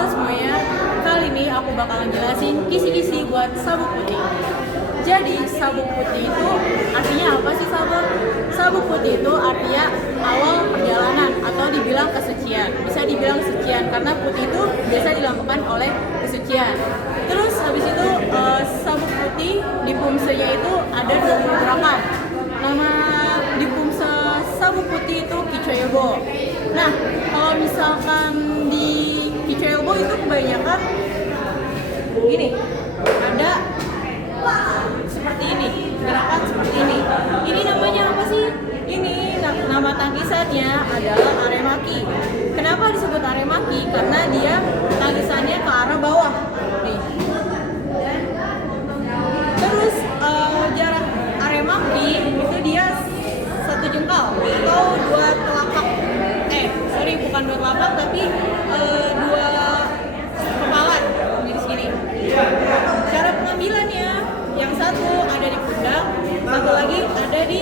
Halo semuanya, kali ini aku bakalan jelasin kisi-kisi buat sabuk putih. Jadi sabuk putih itu artinya apa sih sabuk? Sabuk putih itu artinya awal perjalanan atau dibilang kesucian. Bisa dibilang kesucian karena putih itu biasa dilambangkan oleh kesucian. Terus habis itu sabuk putih di pumsenya itu ada 20 gerakan. Nama di pumse sabuk putih itu Kichoyobo. Nah, kalau misalkan di Kichoyobo itu kebanyakan gini, ada seperti ini, gerakan seperti ini. Ini namanya apa sih? Ini nama tangkisannya adalah aremaki. Kenapa disebut aremaki? Karena dia tangkisannya ke arah bawah. Nih. Terus jarak aremaki itu dia 1 jengkal atau 2 telapak. Bukan 2 telapak tapi 2 kepalan di sini. Cara pengambilannya, yang satu ada di pundak, satu lagi ada di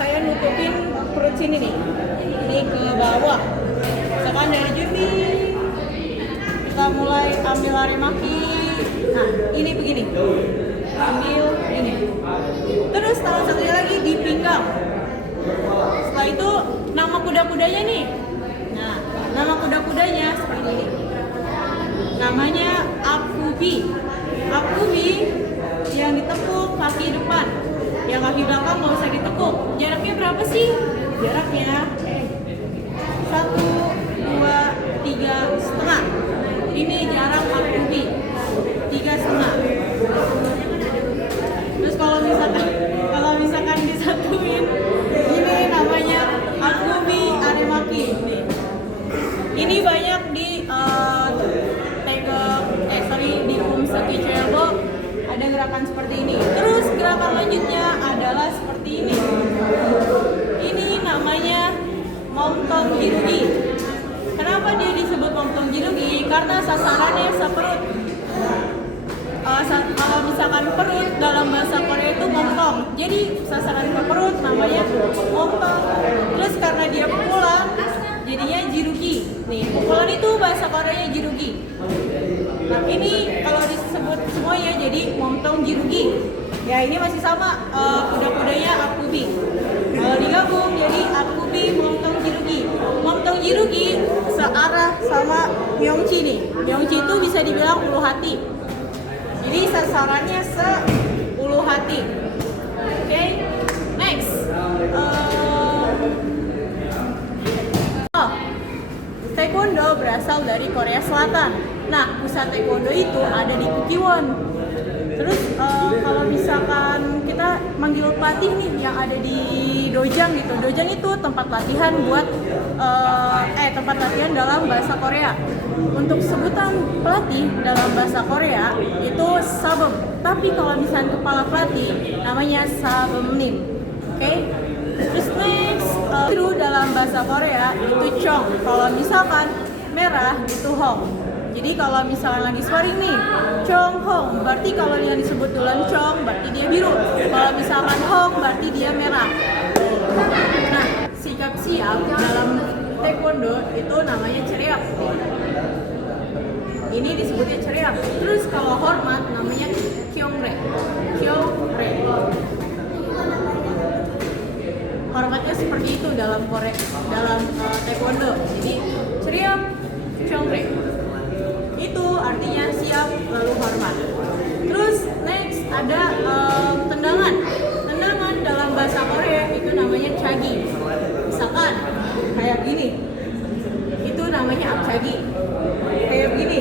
kayak nutupin perut sini nih. Ini ke bawah. Misalkan dari jembi, kita mulai ambil aremaki. Nah, ini begini. Ambil ini. Terus tangan satunya lagi di pinggang. Setelah itu nama kuda-kudanya nih. Nah, nama kuda-kudanya seperti ini. Namanya akubi. Akubi yang ditekuk kaki depan. Yang kaki belakang nggak usah ditekuk. Jaraknya berapa sih? Jaraknya 1, 2, 3 setengah. Ini jarak akubi 3,5. Terus kalau misalkan disatuin, ini namanya akubi aremaki. Ini banyak di di pumse Kichoyobo ada gerakan seperti ini. Terus gerakan lanjutnya adalah seperti ini. Ini namanya momtong jirugi. Kenapa dia disebut momtong jirugi? Karena sasarannya seperut. Kalau misalkan perut dalam bahasa Korea itu momtong. Jadi sasaran ke perut namanya momtong. Terus karena dia pukulan jadinya jirugi. Nih, pukulan itu bahasa Koreanya jirugi. Nah, ini kalau disebut semuanya jadi momtong jirugi. Ya, ini masih sama kuda-kudanya akubi. Kalau digabung jadi akubi momtong jirugi. Momtong jirugi searah sama myeongchi nih. Myeongchi itu bisa dibilang ulu hati. Jadi sasarannya se-ulu hati. Oke, next. Taekwondo berasal dari Korea Selatan. Nah, pusat taekwondo itu ada di Kukiwon. Terus kalau misalkan kita manggil pelatih nih yang ada di dojang gitu. Dojang itu tempat latihan buat tempat latihan dalam bahasa Korea. Untuk sebutan pelatih dalam bahasa Korea itu sabem. Tapi kalau misalkan kepala pelatih namanya sabemnim. Oke? Terus next, biru dalam bahasa Korea itu chong. Kalau misalkan merah itu hong. Jadi kalau misalkan lagi sparring nih, chong hong, berarti kalau yang disebut duluan chong berarti dia biru. Kalau misalkan hong berarti dia merah. Nah, sikap siap dalam taekwondo itu namanya cereak. Ini disebutnya cereak. Terus kalau hormat namanya kyongre. Kyongre. Hormatnya seperti itu dalam taekwondo. Jadi cereak, kyongre. Itu artinya siap lalu hormat. Terus next ada tendangan. Tendangan dalam bahasa Korea itu namanya chagi. Misalkan kayak gini, itu namanya apchagi. Kayak begini,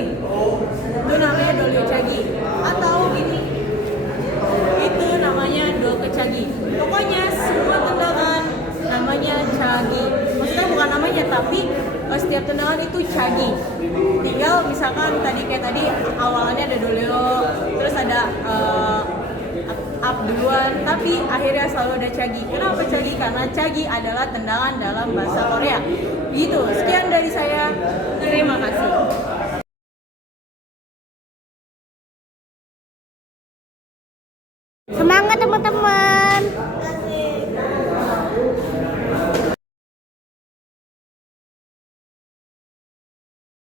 itu namanya dolyochagi. Atau gini, itu namanya dolkechagi. Pokoknya semua tendangan namanya chagi. Maksudnya bukan namanya, tapi setiap tendangan itu chagi. Tinggal misalkan kayak tadi awalannya ada dolyo, terus ada up duluan, tapi akhirnya selalu ada chagi. Kenapa chagi? Karena chagi adalah tendangan dalam bahasa Korea. Gitu. Sekian dari saya. Terima kasih. Semangat teman-teman.